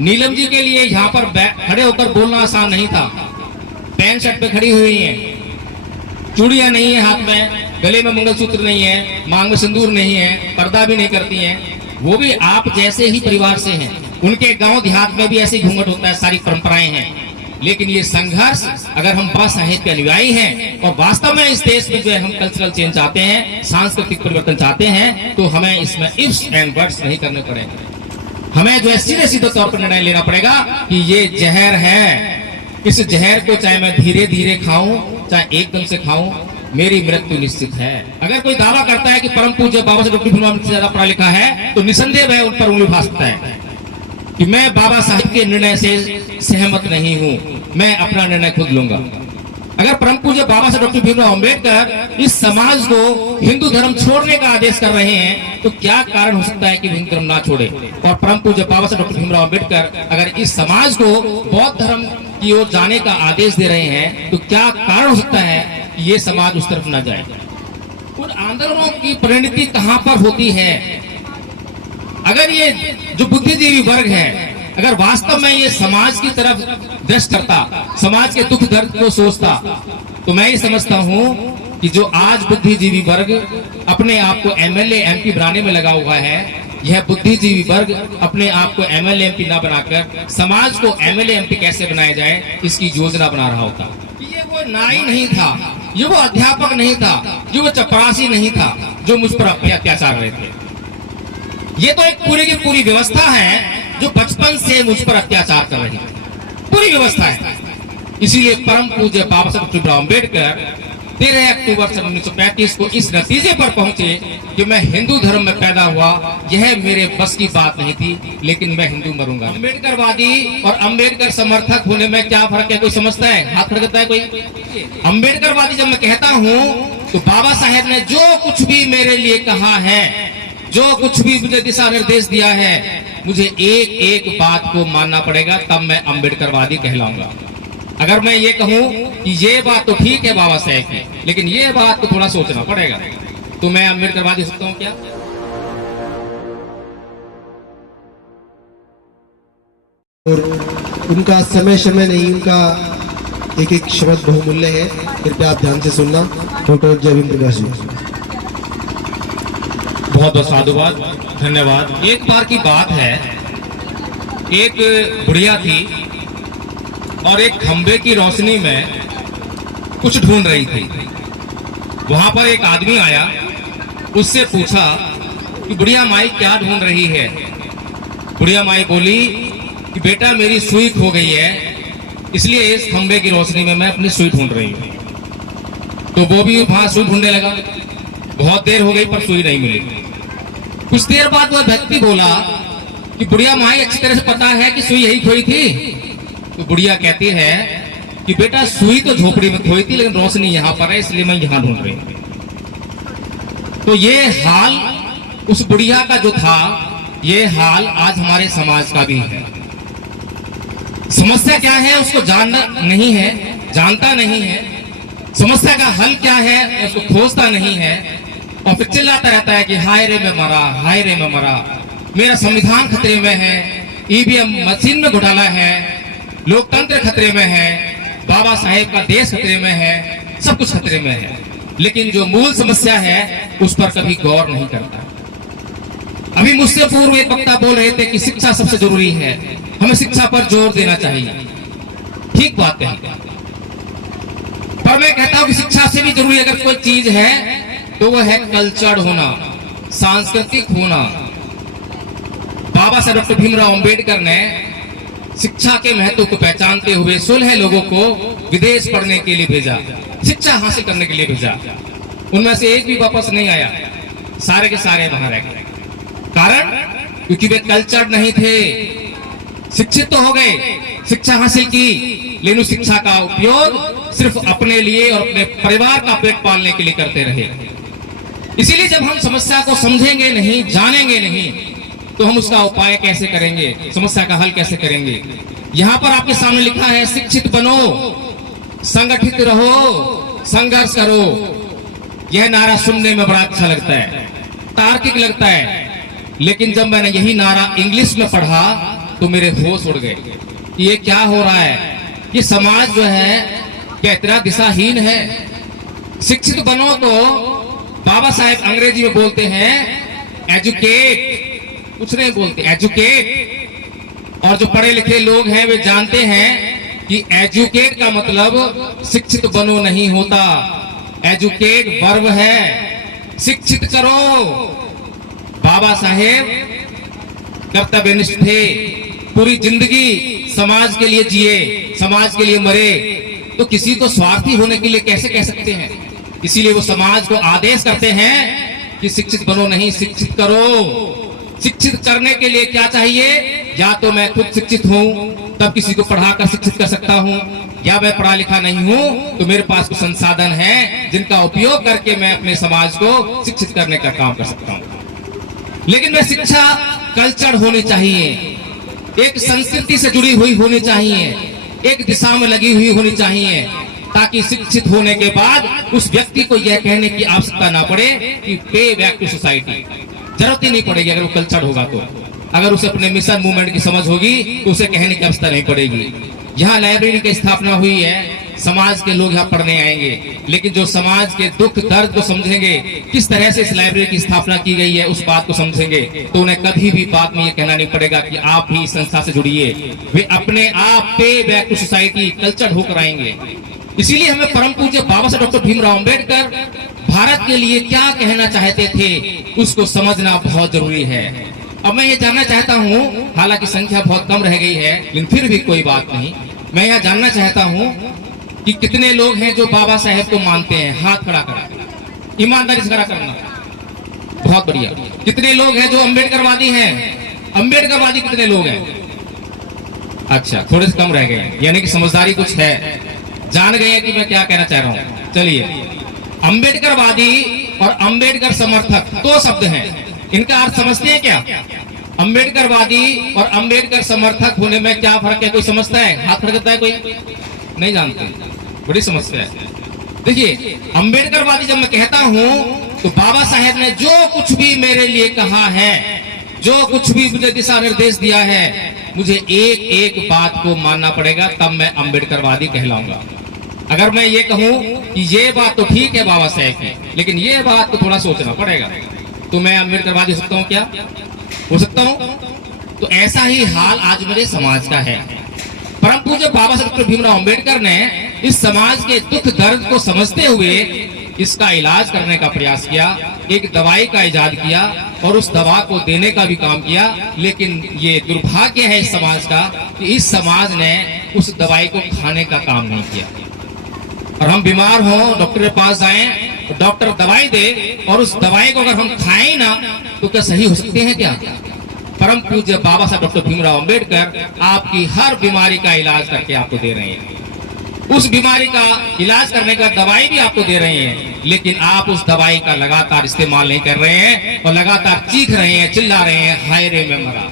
नीलम जी के लिए यहाँ पर खड़े होकर बोलना आसान नहीं था। पैंट शर्ट पे खड़ी हुई हैं, चूड़ियां नहीं है हाथ में, गले में मंगलसूत्र नहीं है, मांग में सिंदूर नहीं है, पर्दा भी नहीं करती हैं। वो भी आप जैसे ही परिवार से हैं। उनके गांव देहात में भी ऐसे घूंघट होता है, सारी परंपराएं हैं। लेकिन ये संघर्ष, अगर हम बाबा साहेब के अनुयायी हैं और वास्तव में इस देश में जो है हम कल्चरल चेंज चाहते हैं, सांस्कृतिक परिवर्तन चाहते हैं, तो हमें इसमें इफ्स एंड बट्स नहीं करने पड़ेंगे। हमें जो है सीधे सीधे तौर पर निर्णय लेना पड़ेगा कि ये जहर है, इस जहर को चाहे मैं धीरे धीरे खाऊं चाहे एकदम से खाऊं, मेरी मृत्यु निश्चित है। अगर कोई दावा करता है कि परम पूज्य बाबा साहेब डॉक्टर भीमराव अम्बेडकर से ज्यादा पढ़ा लिखा है, तो निसंदेह वह उन पर उंगली उठा सकता है कि मैं बाबा साहेब के निर्णय से सहमत नहीं हूं, मैं अपना निर्णय खुद लूंगा। अगर परम पूज्य बाबा साहेब डॉक्टर भीमराव अम्बेडकर इस समाज को हिंदू धर्म छोड़ने का आदेश कर रहे हैं, तो क्या कारण हो सकता है कि हिंदू धर्म ना छोड़े? और परम पूज्य बाबा साहेब डॉक्टर भीमराव अम्बेडकर अगर इस समाज को बौद्ध धर्म की ओर जाने का आदेश दे रहे हैं, तो क्या कारण हो सकता है कि ये समाज उस तरफ ना जाए? उन आंदोलनों की परिणति कहां पर होती है? अगर ये जो बुद्धिजीवी वर्ग है, अगर वास्तव में ये समाज की तरफ दृष्टि करता, समाज के दुख दर्द को सोचता, तो मैं ये समझता हूं कि जो आज बुद्धिजीवी वर्ग अपने आप को एमएलए एमपी बनाने में लगा हुआ है, यह बुद्धिजीवी वर्ग अपने आप को एमएलए एमपी ना बनाकर समाज को एमएलए एमपी कैसे बनाया जाए, इसकी योजना बना रहा होता। ये वो नाई नहीं था, ये वो अध्यापक नहीं था, ये वो चपरासी नहीं था जो मुझ पर अत्याचार रहे थे। ये तो एक पूरी की पूरी व्यवस्था है जो बचपन से मुझ पर अत्याचार कर रही है, पूरी व्यवस्था है। इसीलिए परम पूज्य बाबा साहेब डॉक्टर भीमराव अम्बेडकर 13 अक्टूबर 1935 को इस नतीजे पर पहुंचे कि मैं हिंदू धर्म में पैदा हुआ, यह मेरे बस की बात नहीं थी, लेकिन मैं हिंदू मरूंगा। अम्बेडकरवादी और अम्बेडकर समर्थक होने में क्या फर्क है? कोई समझता है? हाथ खड़कता है कोई? अम्बेडकरवादी जब मैं कहता हूं तो बाबा साहेब ने जो कुछ भी मेरे लिए कहा है, जो कुछ भी मुझे दिशा निर्देश दिया है, मुझे एक एक बात को मानना पड़ेगा, तब मैं अम्बेडकरवादी कहलाऊंगा। अगर मैं ये कहूं कि ये बात तो ठीक है बाबा साहेब की, लेकिन ये बात को थोड़ा सोचना पड़ेगा, तो मैं अम्बेडकरवादी हो सकता हूं क्या? और उनका समय समय नहीं, उनका एक एक शब्द बहुमूल्य है। कृपया आप ध्यान से सुनना। डॉक्टर जय भीम प्रकाश जी, बहुत बहुत साधुवाद, धन्यवाद। एक बार की बात है, एक बुढ़िया थी और एक खंबे की रोशनी में कुछ ढूंढ रही थी। वहां पर एक आदमी आया, उससे पूछा कि बुढ़िया माई क्या ढूंढ रही है? बुढ़िया माई बोली कि बेटा मेरी सुई खो गई है, इसलिए इस खंबे की रोशनी में मैं अपनी सुई ढूंढ रही हूँ। तो वो भी वहां सुई ढूंढने लगा। बहुत देर हो गई पर सुई नहीं मिली। कुछ देर बाद वह व्यक्ति बोला कि बुढ़िया माई अच्छी तरह से पता है कि सुई यही खोई थी? तो बुढ़िया कहती है कि बेटा सुई तो झोपड़ी में खोई थी, लेकिन रोशनी यहाँ पर है, इसलिए मैं यहाँ ढूंढ रही हूँ। तो ये हाल उस बुढ़िया का जो था, ये हाल आज हमारे समाज का भी है। समस्या क्या है उसको जानना नहीं है, जानता नहीं है। समस्या का हल क्या है उसको खोजता नहीं है, और फिर चिल्लाता रहता है कि हाय रे मैं मरा, हाय रे मैं मरा, मेरा संविधान खतरे में है, ईवीएम मशीन में घोटाला है, लोकतंत्र खतरे में है, बाबा साहेब का देश खतरे में है, सब कुछ खतरे में है। लेकिन जो मूल समस्या है उस पर कभी गौर नहीं करता। अभी मुझसे पूर्व एक वक्ता बोल रहे थे कि शिक्षा सबसे जरूरी है, हमें शिक्षा पर जोर देना चाहिए। ठीक बात है, पर मैं कहता हूं कि शिक्षा से भी जरूरी अगर कोई चीज है तो वो है कल्चर्ड होना, सांस्कृतिक होना। बाबा साहेब डॉक्टर भीमराव अम्बेडकर ने शिक्षा के महत्व को पहचानते हुए 16 लोगों को विदेश पढ़ने के लिए भेजा, शिक्षा हासिल करने के लिए भेजा। उनमें से एक भी वापस नहीं आया, सारे के सारे वहां रह गए। कारण क्योंकि वे कल्चर्ड नहीं थे। शिक्षित तो हो गए, शिक्षा हासिल की, लेकिन उस शिक्षा का उपयोग सिर्फ अपने लिए और अपने परिवार का पेट पालने के लिए करते रहे। इसीलिए जब हम समस्या को समझेंगे नहीं, जानेंगे नहीं, तो हम उसका उपाय कैसे करेंगे, समस्या का हल कैसे करेंगे? यहाँ पर आपके सामने लिखा है शिक्षित बनो, संगठित रहो, संघर्ष करो। यह नारा सुनने में बड़ा अच्छा लगता है, तार्किक लगता है, लेकिन जब मैंने यही नारा इंग्लिश में पढ़ा तो मेरे होश उड़ गए। ये क्या हो रहा है? ये समाज जो है क्या इतना दिशाहीन है? शिक्षित बनो तो बाबा साहेब अंग्रेजी में बोलते हैं एजुकेट, कुछ नहीं बोलते एजुकेट। और जो पढ़े लिखे लोग हैं वे जानते हैं कि एजुकेट का मतलब शिक्षित बनो नहीं होता। एजुकेट वर्ब है, शिक्षित करो। बाबा साहेब कर्तव्यनिष्ठ थे, पूरी जिंदगी समाज के लिए जिए, समाज के लिए मरे। तो किसी को स्वार्थी होने के लिए कैसे कह सकते हैं? इसीलिए वो समाज को आदेश करते हैं कि शिक्षित बनो नहीं, शिक्षित करो। शिक्षित करने के लिए क्या चाहिए? या तो मैं खुद शिक्षित हूं तब किसी को पढ़ाकर शिक्षित कर सकता हूं, या मैं पढ़ा लिखा नहीं हूं तो मेरे पास कुछ संसाधन है जिनका उपयोग करके मैं अपने समाज को शिक्षित करने का काम कर सकता हूं। लेकिन वह शिक्षा कल्चर होनी चाहिए, एक संस्कृति से जुड़ी हुई होनी चाहिए, एक दिशा में लगी हुई होनी चाहिए, ताकि शिक्षित होने के बाद उस व्यक्ति को यह कहने की आवश्यकता ना पड़े कि पे बैक टू सोसाइटी। जरूरत ही नहीं पड़ेगी अगर वो कल्चर होगा तो। अगर उसे अपने मिशन मूवमेंट की समझ होगी तो उसे कहने की आवश्यकता नहीं पड़ेगी। यहाँ लाइब्रेरी की स्थापना हुई है, समाज के लोग यहाँ पढ़ने आएंगे, लेकिन जो समाज के दुख दर्द को समझेंगे, किस तरह से इस लाइब्रेरी की स्थापना की गई है उस बात को समझेंगे, तो उन्हें कभी भी बात में ये कहना नहीं पड़ेगा कि आप भी इस संस्था से जुड़िए। वे अपने आप पे बैक टू सोसाइटी कल्चर होकर आएंगे। इसीलिए हमें परम पूज्य बाबा साहब डॉक्टर भीमराव अंबेडकर भारत के लिए क्या कहना चाहते थे उसको समझना बहुत जरूरी है। अब मैं ये जानना चाहता हूँ, हालांकि संख्या बहुत कम रह गई है लेकिन फिर भी कोई बात नहीं, मैं यह जानना चाहता हूँ कि कितने लोग हैं जो बाबा साहेब को मानते हैं? हाथ खड़ा करा, ईमानदारी से खड़ा करना। बहुत बढ़िया। कितने लोग हैं जो अम्बेडकरवादी हैं? अम्बेडकरवादी कितने लोग हैं? अच्छा, थोड़े से कम रह गए, यानी कि समझदारी कुछ है, जान गए कि मैं क्या कहना चाह रहा हूँ। चलिए, अम्बेडकरवादी और अम्बेडकर समर्थक दो शब्द हैं, इनका अर्थ समझते हैं क्या? अम्बेडकरवादी और अम्बेडकर समर्थक होने में क्या फर्क है? कोई समझता है? हाथ खड़ा करता है कोई? नहीं जानते, बड़ी समस्या है। देखिए, अम्बेडकरवादी जब मैं कहता हूं तो बाबा साहेब ने जो कुछ भी मेरे लिए कहा है, जो कुछ भी मुझे दिशा निर्देश दिया है, मुझे एक एक बात को मानना पड़ेगा, तब मैं अम्बेडकरवादी कहलाऊंगा। अगर मैं ये कहूं कि ये बात तो ठीक है बाबा साहेब की, लेकिन ये बात को थोड़ा सोचना पड़ेगा, तो मैं अम्बेडकरवादी हो सकता हूं क्या? हो सकता हूं? तो ऐसा ही हाल आज मेरे समाज का है। परम पूज्य बाबा साहब डॉक्टर भीमराव अंबेडकर ने इस समाज के दुख दर्द को समझते हुए इसका इलाज करने का प्रयास किया, एक दवाई का इजाद किया और उस दवा को देने का भी काम किया। लेकिन ये दुर्भाग्य है इस समाज का कि इस समाज ने उस दवाई को खाने का काम नहीं किया। और हम बीमार हो, डॉक्टर के पास जाएं, तो डॉक्टर दवाई दे और उस दवाई को अगर हम खाएं ना तो क्या सही हो सकते हैं क्या? परम पूज्य बाबा साहब डॉक्टर भीमराव अंबेडकर आपकी हर बीमारी का इलाज करके आपको दे रहे हैं, उस बीमारी का इलाज करने का दवाई भी आपको दे रहे हैं, लेकिन आप उस दवाई का लगातार इस्तेमाल नहीं कर रहे हैं और लगातार चीख रहे हैं, चिल्ला रहे हैं, हाय रे मैं मरा,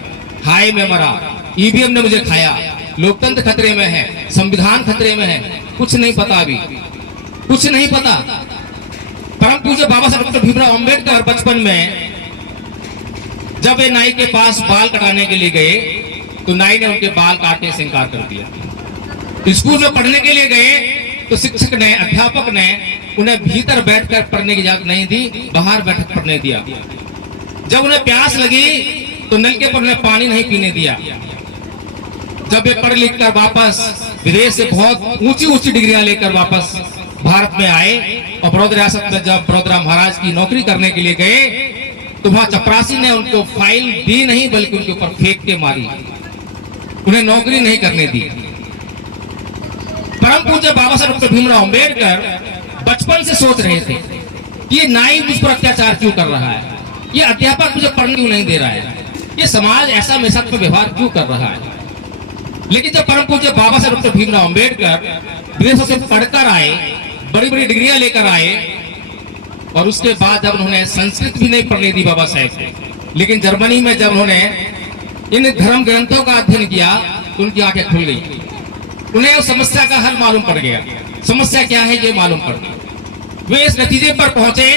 हाय मैं मरा, ईवीएम ने मुझे खाया, लोकतंत्र खतरे में है, संविधान खतरे में है। कुछ नहीं पता, अभी कुछ नहीं पता। परम पूज्य बाबा साहब डॉक्टर भीमराव अंबेडकर बचपन में जब वे नाई के पास बाल कटाने के लिए गए तो नाई ने उनके बाल काटने से इंकार कर दिया। स्कूल में पढ़ने के लिए गए तो शिक्षक ने, अध्यापक ने उन्हें भीतर बैठकर पढ़ने की इजाजत नहीं दी, बाहर बैठकर पढ़ने दिया। जब उन्हें प्यास लगी तो नलके पर उन्हें पानी नहीं पीने दिया। जब वे पढ़ लिख कर वापस विदेश से बहुत ऊंची ऊंची डिग्रियां लेकर वापस भारत में आए और बड़ौदा रियासत में जब बड़ौदा महाराज की नौकरी करने के लिए गए तो वहां चपरासी ने उनको फाइल दी नहीं बल्कि उनके ऊपर फेंक के मारी, उन्हें नौकरी नहीं करने दी। परम पूज्य बाबा साहब डॉक्टर भीमराव अंबेडकर बचपन से सोच रहे थे कि ये नाई मुझ पर अत्याचार क्यों कर रहा है, ये अध्यापक मुझे पढ़ने क्यों नहीं दे रहा है, ये समाज ऐसा मेरे साथ में व्यवहार क्यों कर रहा है। लेकिन जब परम पूज्य बाबा साहब डॉक्टर भीमराव अंबेडकर विदेशों से पढ़कर आए, बड़ी बड़ी डिग्रियां लेकर आए और उसके बाद जब उन्होंने संस्कृत भी नहीं पढ़ने दी बाबा साहेब को, लेकिन जर्मनी में जब उन्होंने इन धर्म ग्रंथों का अध्ययन किया तो उनकी आंखें खुल गई, उन्हें उस समस्या का हल मालूम पड़ गया। समस्या क्या है ये मालूम पड़ गया। वे इस नतीजे पर पहुंचे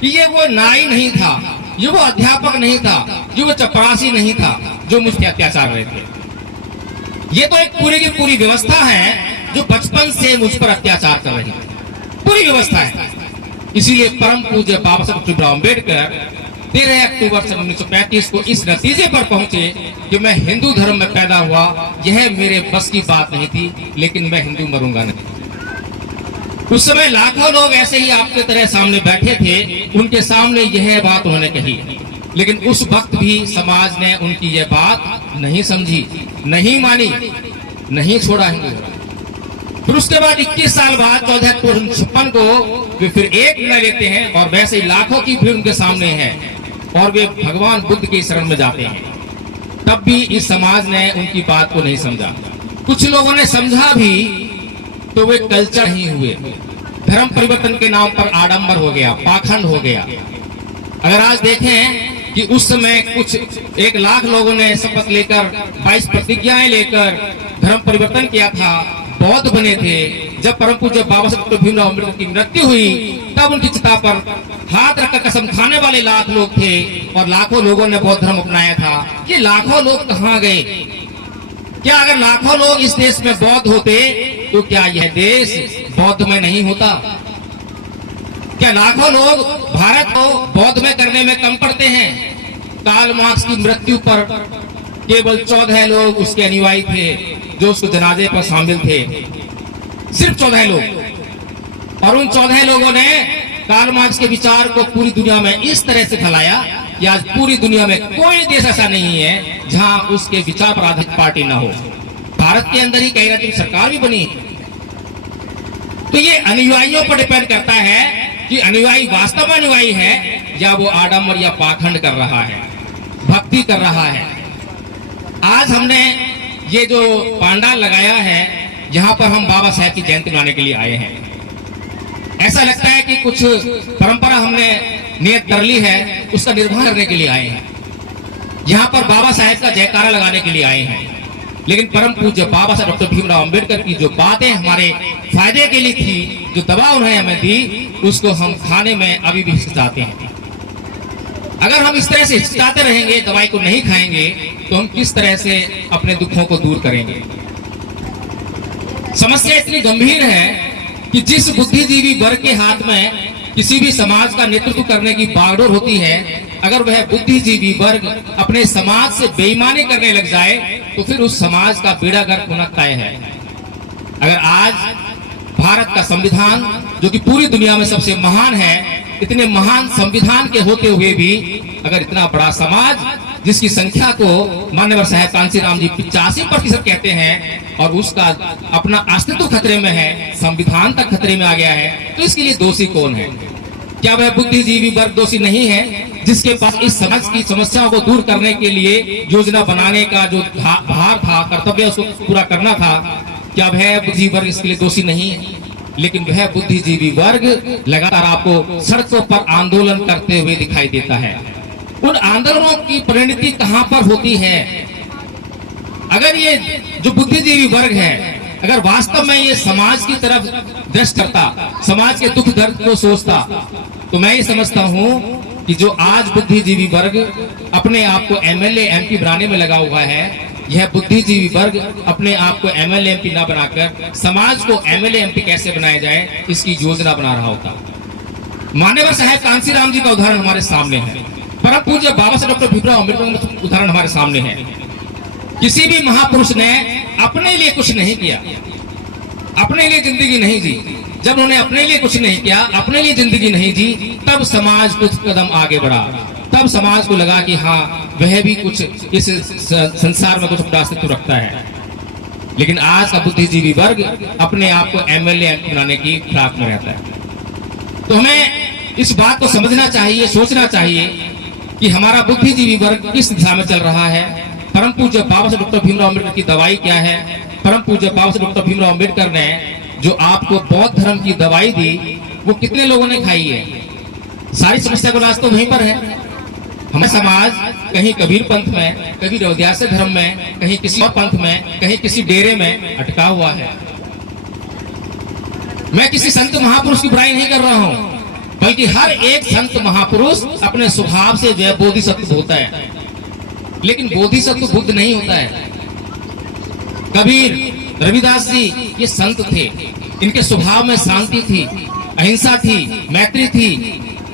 कि ये वो नाई नहीं था, ये वो अध्यापक नहीं था, ये वो चपरासी नहीं था, जो मुझ पे अत्याचार रहे थे। ये तो एक पूरी की पूरी व्यवस्था है जो बचपन से मुझ पर अत्याचार कर रही है, पूरी व्यवस्था है। इसीलिए परम पूज्य बाबा साहब भीमराव अम्बेडकर 13 अक्टूबर सन 1935 को इस नतीजे पर पहुंचे कि मैं हिंदू धर्म में पैदा हुआ, यह मेरे बस की बात नहीं थी, लेकिन मैं हिंदू मरूंगा नहीं। उस समय लाखों लोग ऐसे ही आपके तरह सामने बैठे थे, उनके सामने यह बात उन्होंने कही, लेकिन उस वक्त भी समाज ने उनकी यह बात नहीं समझी, नहीं मानी, नहीं छोड़ा हिंदू धर्म। फिर उसके बाद 21 साल बाद 14 अक्टूबर 1956 को वे फिर एक निर्णय लेते हैं और वैसे ही लाखों की भीड़ उनके सामने है और वे भगवान बुद्ध की शरण में जाते हैं। तब भी इस समाज ने उनकी बात को नहीं समझा। कुछ लोगों ने समझा भी तो वे कल्चर ही हुए, धर्म परिवर्तन के नाम पर आडंबर हो गया, पाखंड हो गया। अगर आज देखें कि उस समय कुछ 1 लाख लोगों ने शपथ लेकर 22 प्रतिज्ञाएं लेकर धर्म परिवर्तन किया था, बौद्ध बने थे। जब परम पूज्य बाबा साहब डॉक्टर भीमराव अम्बेडकर की मृत्यु हुई तब उनकी चिता पर हाथ रखकर कसम खाने वाले लाख लोग थे और लाखों लोगों ने बौद्ध धर्म अपनाया था। ये लाखों लोग कहाँ गए? क्या अगर लाखों लोग इस देश में बौद्ध होते तो क्या यह देश बौद्ध में नहीं होता? क्या लाखों लोग भारत को बौद्ध में करने में कम पड़ते हैं? कार्ल मार्क्स की मृत्यु पर केवल 14 लोग उसके अनुयायी थे जो उसके जनाजे पर शामिल थे, सिर्फ 14 लोग। और उन 14 लोगों ने कार्ल मार्क्स के विचार को पूरी दुनिया में इस तरह से फैलाया कि आज पूरी दुनिया में कोई देश ऐसा नहीं है जहां उसके विचार पर आधारित पार्टी ना हो। भारत के अंदर ही कहीं ना कहीं सरकार भी बनी। तो ये अनुयायियों पर डिपेंड करता है कि अनुयायी वास्तव में अनुयायी है या वो आडंबर या पाखंड कर रहा है, भक्ति कर रहा है। आज हमने ये जो पांडाल लगाया है, यहाँ पर हम बाबा साहेब की जयंती मनाने के लिए आए हैं। ऐसा लगता है कि कुछ परंपरा हमने नियत कर ली है, उसका निर्वहन करने के लिए आए हैं। यहाँ पर बाबा साहेब का जयकारा लगाने के लिए आए हैं, लेकिन परम पूज्य बाबा साहेब डॉक्टर भीमराव अम्बेडकर की जो बातें हमारे फायदे के लिए थी, जो दवा उन्होंने हमें दी, उसको हम खाने में अभी भी हिचकिचाते हैं। अगर हम इस तरह से हिचकिचाते रहेंगे, दवाई को नहीं खाएंगे, तो हम किस तरह से अपने दुखों को दूर करेंगे? समस्या इतनी गंभीर है कि जिस बुद्धिजीवी वर्ग के हाथ में किसी भी समाज का नेतृत्व करने की बागडोर होती है, अगर वह बुद्धिजीवी वर्ग अपने समाज से बेईमानी करने लग जाए तो फिर उस समाज का बेड़ा गर्क होना तय है। अगर आज भारत का संविधान जो कि पूरी दुनिया में सबसे महान है, इतने महान संविधान के होते हुए भी अगर इतना बड़ा समाज जिसकी संख्या को माननीय साहब कांशीराम जी 85% कहते हैं और उसका अपना अस्तित्व खतरे में है, संविधान तक खतरे में आ गया है, तो इसके लिए दोषी कौन है? क्या वह बुद्धिजीवी वर्ग दोषी नहीं है जिसके पास इस समाज की समस्याओं को दूर करने के लिए योजना बनाने का जो भार था, कर्तव्य उसको पूरा करना था? क्या वह बुद्धिजीवी वर्ग इसके लिए दोषी नहीं है? लेकिन वह बुद्धिजीवी वर्ग लगातार आपको सड़कों पर आंदोलन करते हुए दिखाई देता है। उन आंदोलनों की परिणति कहां पर होती है? अगर ये जो बुद्धिजीवी वर्ग है, अगर वास्तव में ये समाज की तरफ दृष्टि करता, समाज के दुख दर्द को सोचता, तो मैं ये समझता हूं कि जो आज बुद्धिजीवी वर्ग अपने आप को एमएलए एमपी बनाने में लगा हुआ है, यह बुद्धिजीवी वर्ग अपने आप को एमएलए एमपी ना बनाकर समाज को एमएलए एमपी कैसे बनाया जाए, इसकी योजना बना रहा होता। माननीय साहब कांशीराम जी का उदाहरण हमारे सामने है, परम पूज्य बाबा साहब डॉक्टर भीमराव अम्बेडकर का उदाहरण हमारे सामने है। किसी भी महापुरुष ने अपने लिए कुछ नहीं किया, अपने लिए जिंदगी नहीं जी। जब उन्होंने अपने लिए कुछ नहीं किया, अपने लिए जिंदगी नहीं जी, तब समाज कुछ कदम आगे बढ़ा। तब समाज को लगा कि हाँ, वह भी कुछ इस संसार में कुछ अपना अस्तित्व रखता है। लेकिन आज का बुद्धिजीवी वर्ग अपने आप को एमएलए एमपी बनाने की फिराक में रहता है। तो हमें इस बात को समझना चाहिए, सोचना चाहिए कि हमारा बुद्धिजीवी वर्ग किस दिशा में चल रहा है। परम पूज्य बाबा साहब डॉक्टर भीमराव अम्बेडकर की दवाई क्या है? परम पूज्य बाबा साहब डॉक्टर भीमराव अम्बेडकर ने जो आपको बौद्ध धर्म की दवाई दी, वो कितने लोगों ने खाई है? सारी समस्या का इलाज तो वहीं पर है। हमारा समाज कहीं कबीर पंथ में, कहीं रविदास धर्म में, कहीं किसी और पंथ में, कहीं किसी डेरे में अटका हुआ है। मैं किसी संत महापुरुष की बुराई नहीं कर रहा हूं, बल्कि हर एक संत महापुरुष अपने स्वभाव से जो है बोधिसत्व होता है। लेकिन बोधिसत्व बुद्ध नहीं होता है। कबीर, रविदास जी ये संत थे, इनके स्वभाव में शांति थी, अहिंसा थी, मैत्री थी,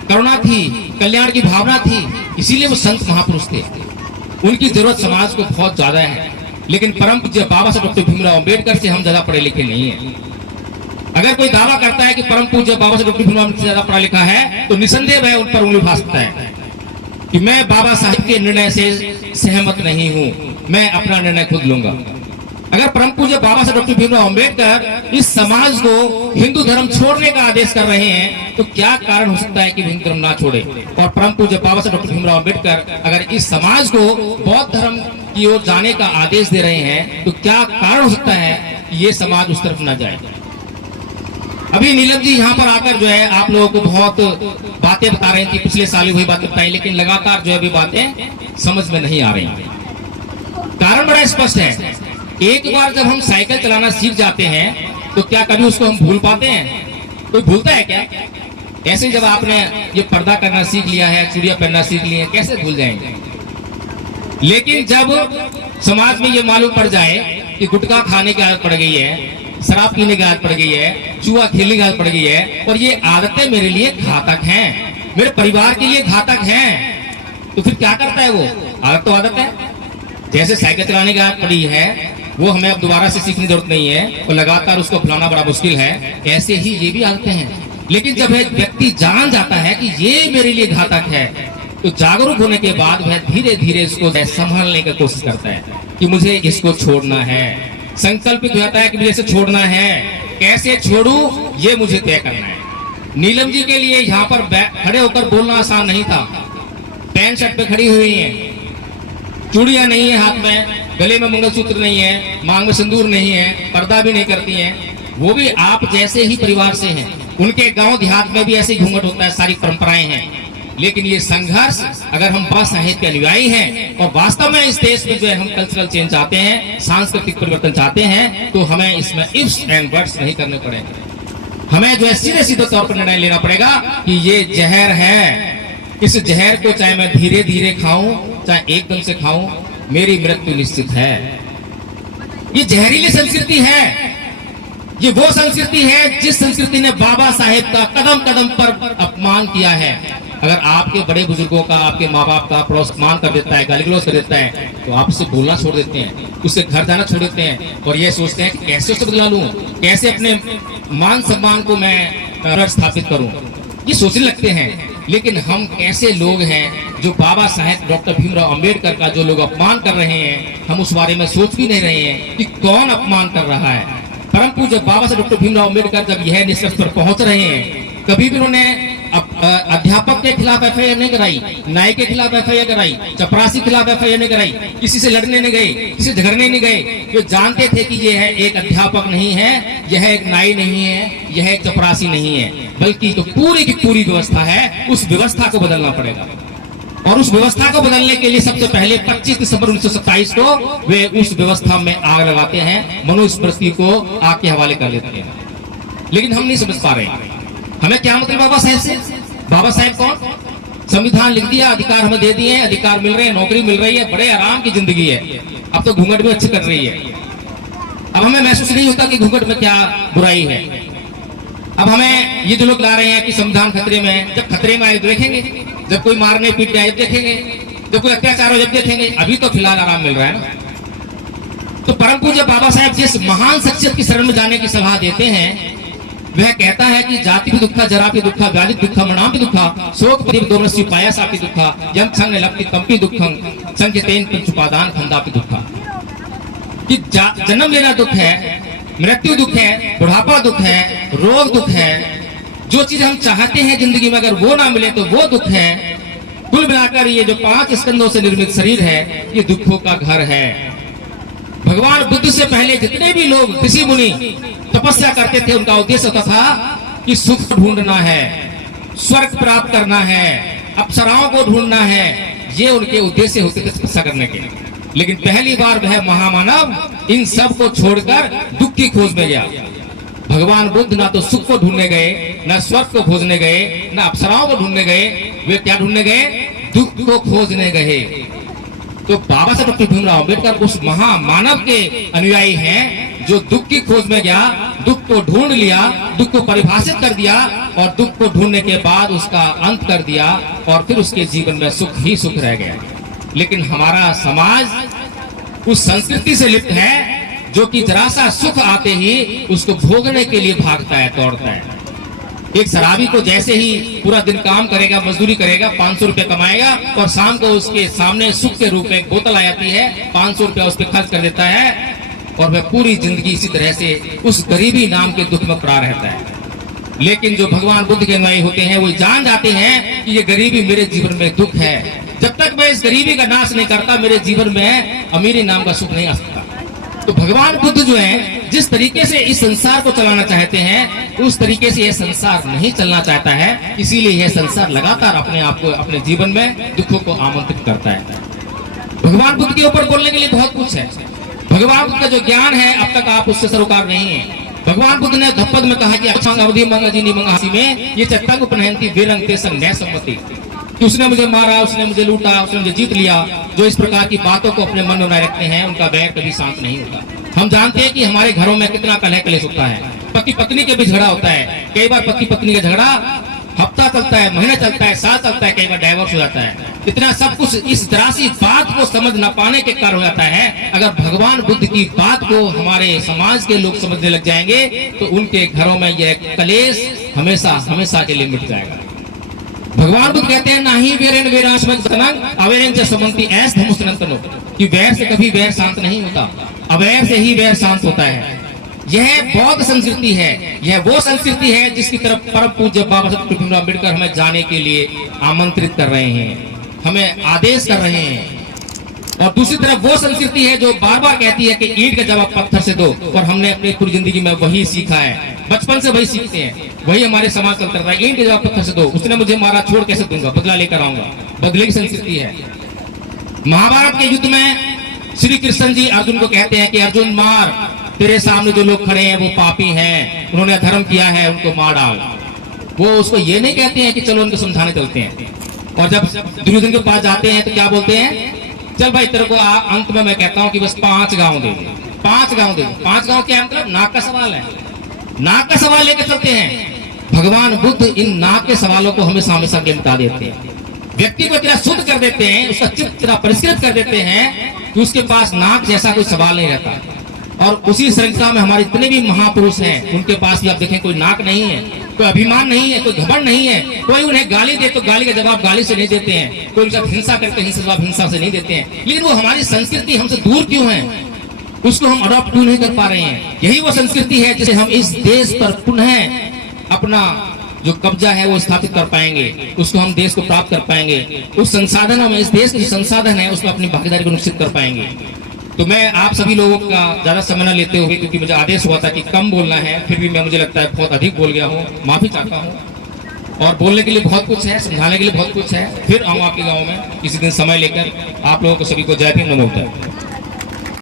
करुणा थी, कल्याण की भावना थी, इसीलिए वो संत महापुरुष थे। उनकी जरूरत समाज को बहुत ज्यादा है। लेकिन परम पूज्य बाबा साहब डॉक्टर भीमराव अम्बेडकर से हम ज्यादा पढ़े लिखे नहीं है। अगर कोई दावा करता है कि परम पूज्य बाबा साहब डॉक्टर भीमराव से ज्यादा पढ़ा लिखा है तो निसंदेह वह उन पर उंगली उठा सकता है कि मैं बाबा साहब के निर्णय से सहमत नहीं हूं, मैं अपना निर्णय खुद लूंगा। अगर परम पूज्य बाबा साहब डॉक्टर भीमराव अम्बेडकर इस समाज को हिंदू धर्म छोड़ने का आदेश कर रहे हैं तो क्या कारण हो सकता है कि हिंदू धर्म ना छोड़े? और परम पूज्य बाबा साहब डॉक्टर भीमराव अम्बेडकर अगर इस समाज को बौद्ध धर्म की ओर जाने का आदेश दे रहे हैं तो क्या कारण हो सकता है कि ये समाज उस तरफ ना जाए? अभी नीलम जी यहाँ पर आकर जो है आप लोगों को बहुत बातें बता रही थी, पिछले साल हुई बातें बताई, लेकिन लगातार जो है अभी बातें समझ में नहीं आ रही। कारण बड़ा स्पष्ट है। एक बार जब हम साइकिल चलाना सीख जाते हैं तो क्या कभी उसको हम भूल पाते हैं? कोई भूलता है क्या? ऐसे जब आपने ये पर्दा करना सीख लिया है, चूड़ियां पहनना सीख ली है, कैसे भूल जाएंगे? लेकिन जब समाज में ये मालूम पड़ जाए कि गुटखा खाने की आदत पड़ गई है, शराब पीने की आदत पड़ गई है, जुआ खेलने की आदत पड़ गई है और ये आदतें मेरे लिए घातक हैं, मेरे परिवार के लिए घातक हैं, तो फिर क्या करता है वो? आदत तो आदत है। जैसे साइकिल चलाने की आदत पड़ी है वो हमें अब दोबारा से सीखने की जरूरत नहीं है और लगातार उसको अपनाना बड़ा मुश्किल है, ऐसे ही ये भी आदतें हैं। लेकिन जब एक व्यक्ति जान जाता है कि ये मेरे लिए घातक है तो जागरूक होने के बाद वह धीरे धीरे इसको संभालने की कोशिश करता है कि मुझे इसको छोड़ना है। संकल्पित हो जाता है कि मुझे इसे छोड़ना है। कैसे छोड़ूं ये मुझे तय करना है। नीलम जी के लिए यहाँ पर खड़े होकर बोलना आसान नहीं था। पैंट शर्ट पे खड़ी हुई है, चूड़ियां नहीं है हाथ में, गले में मंगलसूत्र नहीं है, मांग में सिंदूर नहीं है, पर्दा भी नहीं करती हैं। वो भी आप जैसे ही परिवार से हैं। उनके गांव देहात में भी ऐसे ही घूंघट होता है, सारी परंपराएं हैं। लेकिन ये संघर्ष, अगर हम बाबा साहेब के अनुयायी हैं और वास्तव में इस देश में जो है हम कल्चरल चेंज चाहते हैं, सांस्कृतिक परिवर्तन चाहते हैं, तो हमें इसमें इफ्स एंड बट्स नहीं करने पड़ेंगे। हमें जो है सीधे सीधे तौर पर निर्णय लेना पड़ेगा कि ये जहर है, इस जहर को चाहे मैं धीरे धीरे खाऊं चाहे एकदम से खाऊं, मेरी मृत्यु निश्चित है। ये जहरीली संस्कृति है। ये वो संस्कृति है जिस संस्कृति ने बाबा साहेब का कदम कदम पर अपमान किया है। अगर आपके बड़े बुजुर्गों का, आपके माँ बाप का अपमान कर देता है, गाली गलौज कर देता है, तो आप उससे बोलना छोड़ देते हैं, उससे घर जाना छोड़ देते हैं और ये सोचते हैं कि कैसे उसे बदला लूं, कैसे अपने मान सम्मान को मैं स्थापित करूं, ये सोचने लगते हैं। लेकिन हम ऐसे लोग हैं जो बाबा साहेब डॉक्टर भीमराव अम्बेडकर का जो लोग अपमान कर रहे हैं, हम उस बारे में सोच भी नहीं रहे हैं कि कौन अपमान कर रहा है। परम पूज्य बाबा साहेब डॉक्टर भीमराव अम्बेडकर जब यह निष्कर्ष पर पहुंच रहे हैं, कभी भी उन्होंने अध्यापक के खिलाफ एफआईआर नहीं कराई, नाई के खिलाफ एफआईआर कराई, चपरासी के खिलाफ एफआईआर नहीं कराई, किसी से लड़ने नहीं गए, किसी से झगड़ने नहीं गए। वे जानते थे कि यह एक अध्यापक नहीं है, यह एक नाई नहीं है, यह एक चपरासी नहीं है, बल्कि तो पूरी की पूरी व्यवस्था है। उस व्यवस्था को बदलना पड़ेगा और उस व्यवस्था को बदलने के लिए सबसे पहले 25 दिसंबर 1927 को वे उस व्यवस्था में आग लगाते हैं, मनुस्मृति को आग के हवाले कर लेते हैं। लेकिन हम नहीं समझ पा रहे हमें क्या मतलब बाबा साहेब से। बाबा साहेब कौन? संविधान लिख दिया, अधिकार हमें दे दिए, अधिकार मिल रहे हैं, नौकरी मिल रही है, बड़े आराम की जिंदगी है। अब तो घूंघट भी अच्छी कर रही है। अब हमें महसूस नहीं होता कि घूंघट में क्या बुराई है। अब हमें ये जो लोग ला रहे हैं कि संविधान खतरे में है, जब खतरे में आए तो देखेंगे, जब कोई मारने पीटने आए देखेंगे, जब कोई अत्याचार हो जब देखेंगे। अभी तो फिलहाल आराम मिल रहा है ना। तो परम पूज्य बाबा साहेब जिस महान शख्सियत की शरण में जाने की सलाह देते हैं, वह कहता है कि जाति भी दुखा, जरा भी दुखा, व्याधि दुखा, मनाम भी दुखा, शोक पतिव दोनस्वी पायासा भी दुखा, यम संग लपति कंपी दुखं, संकेतेन पंचुपादान खंदा भी दुखा। कि जन्म लेना दुख है, मृत्यु दुख है, बुढ़ापा दुख है, रोग दुख है। जो चीज हम चाहते हैं जिंदगी में अगर वो ना मिले तो वो दुख है। कुल मिलाकर ये जो 5 स्कंदों से निर्मित शरीर है, ये दुखों का घर है। भगवान बुद्ध से पहले जितने भी लोग ऋषि मुनि तपस्या करते थे, उनका उद्देश्य होता था कि सुख ढूंढना है, स्वर्ग प्राप्त करना है, अप्सराओं को ढूंढना है। ये उनके उद्देश्य होते थे तपस्या करने के। लेकिन पहली बार वह महामानव इन सब को छोड़कर दुख की खोज में गया। भगवान बुद्ध ना तो सुख को ढूंढने गए, ना स्वर्ग को खोजने गए, ना अप्सराओं को ढूंढने गए। वे क्या ढूंढने गए? दुख को खोजने गए। तो बाबा साहब डॉक्टर भीमराव अम्बेडकर उस महामानव के अनुयायी हैं जो दुख की खोज में गया, दुख को ढूंढ लिया, दुख को परिभाषित कर दिया और दुख को ढूंढने के बाद उसका अंत कर दिया और फिर उसके जीवन में सुख ही सुख रह गया। लेकिन हमारा समाज उस संस्कृति से लिप्त है जो कि जरा सा सुख आते ही उसको भोगने के लिए भागता है, दौड़ता है। एक शराबी को जैसे ही पूरा दिन काम करेगा, मजदूरी करेगा, 500 रुपया कमाएगा और शाम को उसके सामने सुख के रूप में एक बोतल आ जाती है, 500 रुपया उस पर खर्च कर देता है और वह पूरी जिंदगी इसी तरह से उस गरीबी नाम के दुख में पड़ा रहता है। लेकिन जो भगवान बुद्ध के अनुयायी होते हैं वो जान जाते हैं कि ये गरीबी मेरे जीवन में दुख है, जब तक मैं इस गरीबी का नाश नहीं करता मेरे जीवन में अमीरी नाम का सुख नहीं आ सकता। तो भगवान बुद्ध जो है जिस तरीके से इस संसार को चलाना चाहते हैं उस तरीके से यह संसार नहीं चलना चाहता है, इसीलिए यह संसार लगातार अपने आप को अपने जीवन में दुखों को आमंत्रित करता है। भगवान बुद्ध के ऊपर बोलने के लिए बहुत कुछ है। भगवान बुद्ध का जो ज्ञान है अब तक आप उससे सरोकार नहीं है। भगवान बुद्ध ने धप्पद में कहा कि अवधि मंगाजी मंगासी में ये चट्टा को पहनती बेरंग ते संग सम्मति कि उसने मुझे मारा, उसने मुझे लूटा, उसने मुझे जीत लिया। जो इस प्रकार की बातों को अपने मन में बनाए रखते हैं उनका बैर कभी शांत नहीं होता। हम जानते हैं कि हमारे घरों में कितना कलह कलेश होता है, पति पत्नी के भी झगड़ा होता है। कई बार पति पत्नी का झगड़ा हफ्ता चलता है, महीना चलता है, साल चलता है, कई बार डाइवोर्स हो जाता है। इतना सब कुछ इस तरह से बात को समझ न पाने के कारण हो जाता है। अगर भगवान बुद्ध की बात को हमारे समाज के लोग समझने लग जाएंगे तो उनके घरों में यह कलेश हमेशा हमेशा के लिए मिट जाएगा। भगवान बुद्ध कहते हैं नाही वेरेन वेरासमंग अवेरेन च समंति ऐस धमुसनंतनो कि वैर से कभी वैर शांत नहीं होता, अवैर से ही वैर शांत होता है। यह बौद्ध संस्कृति है, यह वो संस्कृति है जिसकी तरफ परम पूज्य बाबा साहब डॉक्टर भीमराव अम्बेडकर हमें जाने के लिए आमंत्रित कर रहे हैं, हमें आदेश कर रहे हैं। और दूसरी तरफ वो संस्कृति है जो बार बार कहती है कि ईंट का जवाब पत्थर से दो, और हमने अपनी पूरी जिंदगी में वही सीखा है, बचपन से वही सीखते हैं, वही हमारे समाज चलता रहता है। ईंट का जवाब पत्थर से दो, उसने मुझे मारा छोड़ कैसे दूंगा, बदला लेकर आऊंगा, बदले की संस्कृति है। महाभारत के युद्ध में श्री कृष्ण जी अर्जुन को कहते हैं कि अर्जुन मार, तेरे सामने जो लोग खड़े हैं वो पापी हैं, उन्होंने अधर्म किया है, उनको मार डाल। वो उसको ये नहीं कहते हैं कि चलो उनको समझाने चलते हैं। और जब दुर्योधन के पास जाते हैं तो क्या बोलते हैं, चल भाई तेरे को अंत में मैं कहता हूं कि बस 5 गांव दे दे, 5 गांव दे दे। 5 गांव क्या मतलब, नाक का सवाल है, नाक का सवाल लेकर चलते हैं। भगवान बुद्ध इन नाक के सवालों को हमेशा हमेशा के मिटा देते हैं, व्यक्ति को इतना शुद्ध कर देते हैं, उसका चित्त इतना परिष्कृत कर देते हैं कि उसके पास नाक जैसा कोई सवाल नहीं रहता। और उसी श्रृंखला में हमारे जितने भी महापुरुष हैं उनके पास भी आप देखें कोई नाक नहीं है, कोई अभिमान नहीं है, कोई घमंड नहीं है। कोई उन्हें गाली दे तो गाली का जवाब गाली से नहीं देते हैं, कोई उनका हिंसा करते हिंसा जवाब हिंसा से नहीं देते हैं। लेकिन वो हमारी संस्कृति हमसे दूर क्यों है, उसको हम अडॉप्ट क्यों नहीं कर पा रहे हैं। यही वो संस्कृति है जिसे हम इस देश पर पुनः अपना जो कब्जा है वो स्थापित कर पाएंगे, उसको हम देश को प्राप्त कर पाएंगे, उस संसाधनों में, इस देश के जो संसाधन है उसमें अपनी भागीदारी को निश्चित कर पाएंगे। तो मैं आप सभी लोगों का ज्यादा समय न लेते हुए, क्योंकि मुझे आदेश हुआ था कि कम बोलना है, फिर भी मुझे लगता है बहुत अधिक बोल गया हूँ, माफी चाहता हूँ। और बोलने के लिए बहुत कुछ है, समझाने के लिए बहुत कुछ है। फिर आऊँ आपके गाँव में किसी दिन समय लेकर। आप लोगों को सभी को जय भीम, नमो बुद्धाय।